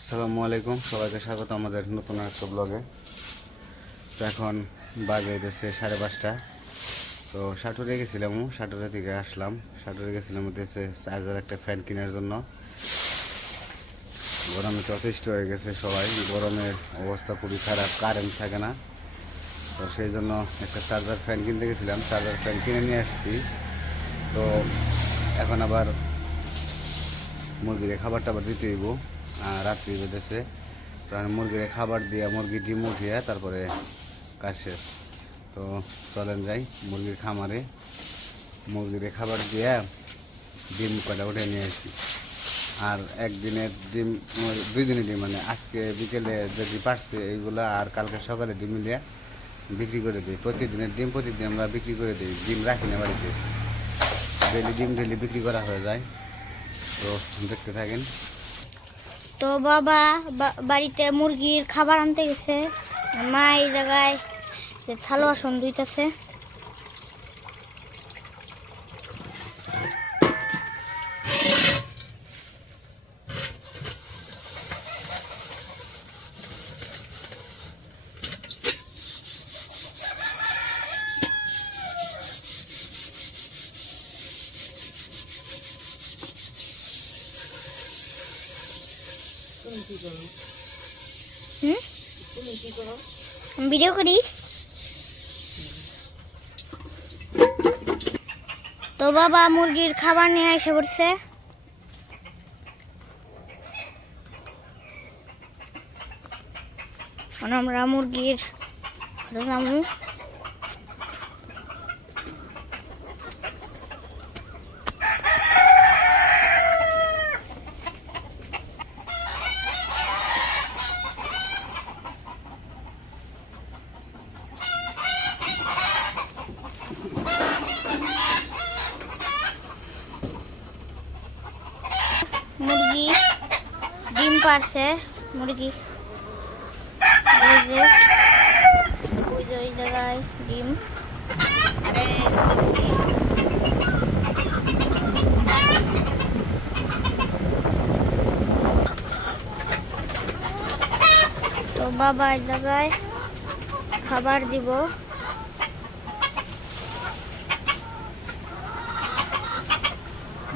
আসসালামু আলাইকুম, সবাইকে স্বাগত আমাদের নতুন একটা ব্লগে। তো এখন বাজে হইতেছে 5:30। তো সাটুরে গেছিলাম, সাটুরে থেকে আসলাম। সাটুরে গেছিলাম হচ্ছে চার্জার একটা ফ্যান কেনার জন্য। গরমে যথেষ্ট হয়ে গেছে সবাই, গরমের অবস্থা খুবই খারাপ, কারেন্ট থাকে না। তো সেই জন্য একটা চার্জার ফ্যান কিনতে গেছিলাম, চার্জার ফ্যান কিনে নিয়ে আসছি। তো এখন আবার মুরগির খাবার টাবার দিতে হইব, রাত্রি বেঁধেছে। কারণ মুরগির খাবার দিয়ে মুরগি ডিম উঠিয়ে তারপরে কাজ শেষ। তো চলেন যাই মুরগির খামারে, মুরগির খাবার দিয়ে ডিম কটা উঠে নিয়ে আসি। আর একদিনের ডিম, 2 দিনের ডিম, মানে আজকে বিকেলে যদি পারছে এইগুলো, আর কালকে সকালে ডিম মিলিয়ে বিক্রি করে দিই। প্রতিদিনের ডিম প্রতিদিন আমরা বিক্রি করে দিই, ডিম রাখি না বাড়িতে। ডেলি বিক্রি করা হয়ে যায়। তো দেখতে থাকেন। তো বাবা বাড়িতে মুরগির খাবার আনতে গেছে, মা এই জায়গায় থালো বাসন ধুইতেছে। ভিডিও করি। তো বাবা মুরগির খাবার নিয়ে এসে পড়ছে। আমরা মুরগির রামু মুরগি ডিম পারছে। মুরগি ওই জায়গায় ডিম। তো বাবা এই জায়গায় খাবার দিব।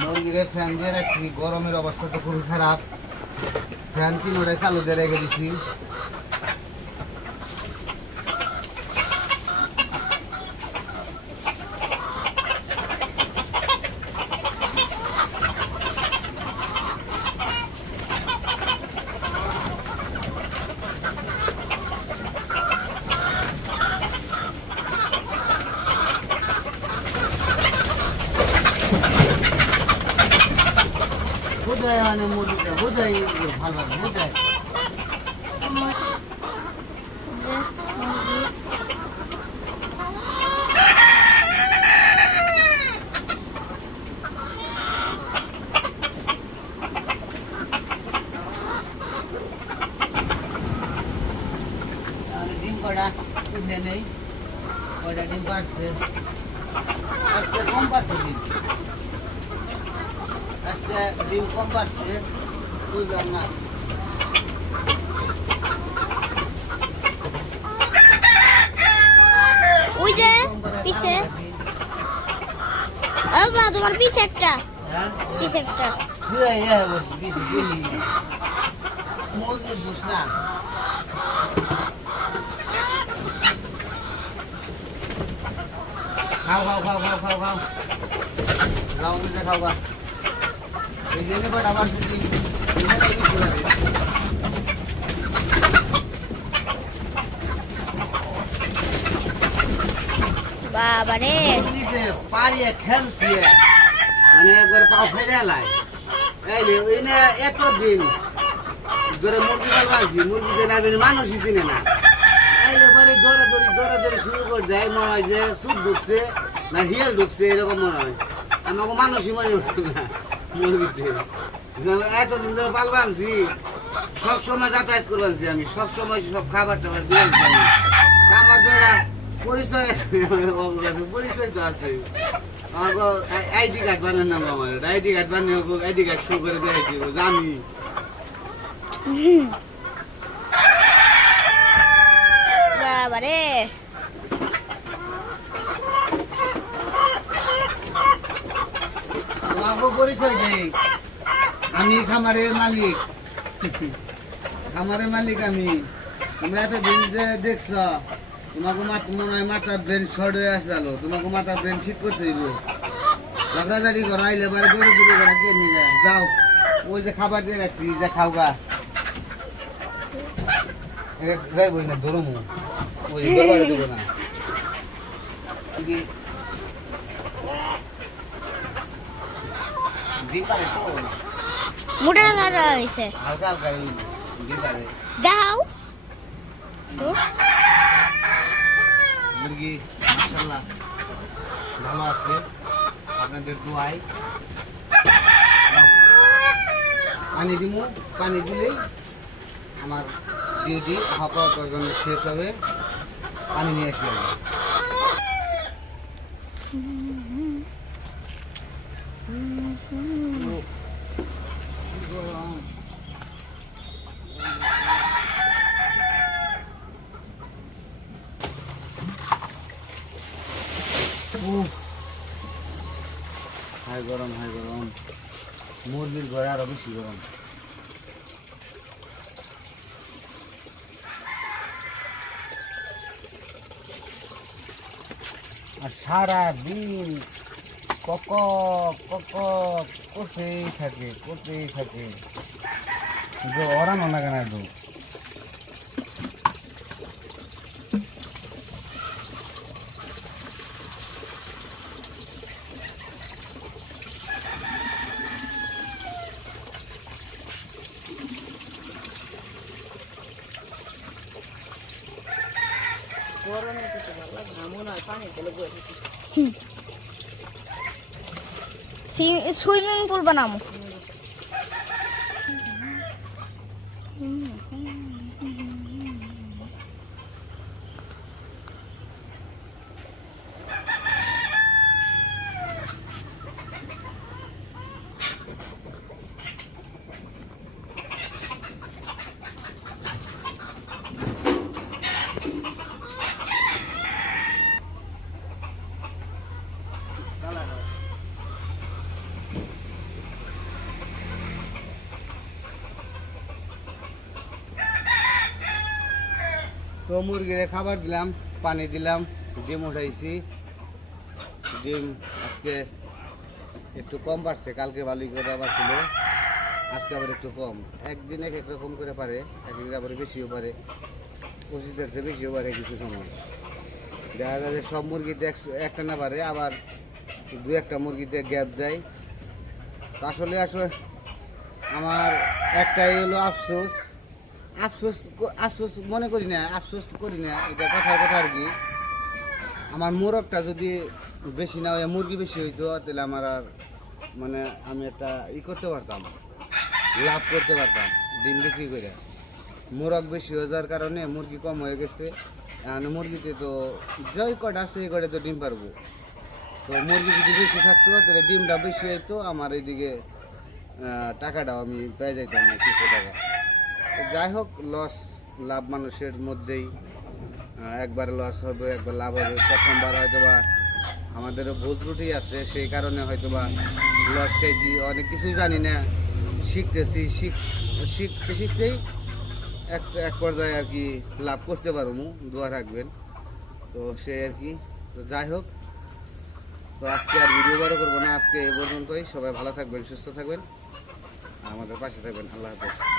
মুরগিরে ফ্যান দিয়ে রাখছি, গরমের অবস্থা তো খুবই খারাপ। ফ্যান 3টায় চালু দিয়ে রেখে দিছি। বোঝায় মানে মুরগিটা বোঝাই ভালোভাবে বোঝায়। ডিম কটা উঠে নেই, কয়টা ডিম পারছে আজকে, কম পারছে ডিম, আজকে ডিম কম পারছে, বুঝলাম না। ওই যে পিছে বাবা, তোমার পিছে একটা, পিছে একটা মুরগির দুষ না। খাও খাও খাও খাও খাও খাও খাও মিলে খাও গা। এই জন্য বাট আবার যদি বাবা রে পারিয়ে খেলছি, মানে একবার পাও ফেলে লাই। এই যে ওই না এতদিন ধরে মুরগি পালছি, মুরগিতে না জানি মানুষই চিনে না। এইবারে দৌড়াদৌড়ি শুরু করে দেয়, মনে হয় যে সুদ ঢুকছে না হিয়াল ঢুকছে, এরকম মনে হয়। আমাকে মানুষই মনে হয় না মুরগিতে। এতদিন ধরে পালবা আনছি, সবসময় যাতায়াত করে আনছি আমি, সবসময় সব খাবার টাবার দিয়ে আনছি আমি। আমার ধরা পরিচয় পরিচয় তো আছে। আমাকে আইডি কার্ড বানানো আমার, আইডি কার্ড বানিয়ে আইডি কার্ড শো করে দিয়েছি আমি। বাবারে তোমাকে পরিচয় দেই, আমি খামারের মালিক। খামারের মালিক আমি। তোমরা এতদিন যে দেখছ, তোমাকে মনে হয় মাথার ব্রেন শর্ট হয়ে আছে। আলো তোমাকে মাথার ব্রেন ঠিক করতে দিব। ঝগড়াঝাড়ি করো, আইলে বারে দৌড়ে দৌড়ে করে কে নিয়ে যায়। যাও, ওই যে খাবার দিয়ে রাখছি, যা খাও গা। যাইবই না, ধরো মু ওই দরবারে দেবো না। ডিম পারে তো মোটা দাঁড়া হয়েছে হালকা হালকা ডিম পারে। দাও তো মুরগি মাশাআল্লাহ ভালো আছে, আপনাদের দোয়ায়। পানি দিমু, পানি দিলেই আমার ডিউটি আপাতত শেষ হবে। পানি নিয়ে এসে হাই গরম, হাই গরম। মুরগির ঘরে আরো বেশি গরম। আর সারা দিন কক কক করতেই থাকে, করতেই থাকে। যে ওরানো না কেন একটু সুইমিং পুল বানাবো। তো মুরগিরে খাবার দিলাম, পানি দিলাম, ডিম উঠাইছি। ডিম আজকে একটু কম পারছে, কালকে ভালোই করে আবার ছিল, আজকে আবার একটু কম। একদিন এক এক রকম করে পারে, একদিন আবার বেশিও পারে, 25-এর চেয়ে বেশিও পারে কিছু সময়। দেখা যায় যে সব মুরগিতে একটা না পারে, আবার দু একটা মুরগিতে গ্যাপ দেয়। আসলে আসলে আমার একটাই হলো আফসোস। আফসোস মনে করি না, আফসোস করি না, এটা কথার কথা আর কি। আমার মোরগটা যদি বেশি না হয়, মুরগি বেশি হইতো, তাহলে আমার আর মানে আমি একটা করতে পারতাম, লাভ করতে পারতাম ডিম বিক্রি করে। মোরগ বেশি হয়ে যাওয়ার কারণে মুরগি কম হয়ে গেছে। এখন মুরগিতে তো যেই কটা আছে এই কটা তো ডিম পারবো। তো মুরগি যদি বেশি থাকতো তাহলে ডিমটা বেশি হইতো, আমার এইদিকে টাকাটাও আমি পেয়ে যাইতাম কিছু টাকা। যাই হোক, লস লাভ মানুষের মধ্যেই, একবার লস হবে একবার লাভ হবে। প্রথমবার হয়তো বা আমাদেরও ভুল ত্রুটি আছে, সেই কারণে হয়তো বা লস খাইছি, অনেক কিছুই জানি না, শিখতেছি। শিখতে শিখতেই এক পর্যায়ে আর কি লাভ করতে পারবো, দোয়া রাখবেন। তো সে আর কি। তো যাই হোক, তো আজকে আর ভিডিও বড় করবো না, আজকে এ পর্যন্তই। সবাই ভালো থাকবেন, সুস্থ থাকবেন, আমাদের পাশে থাকবেন। আল্লাহ হাফেজ।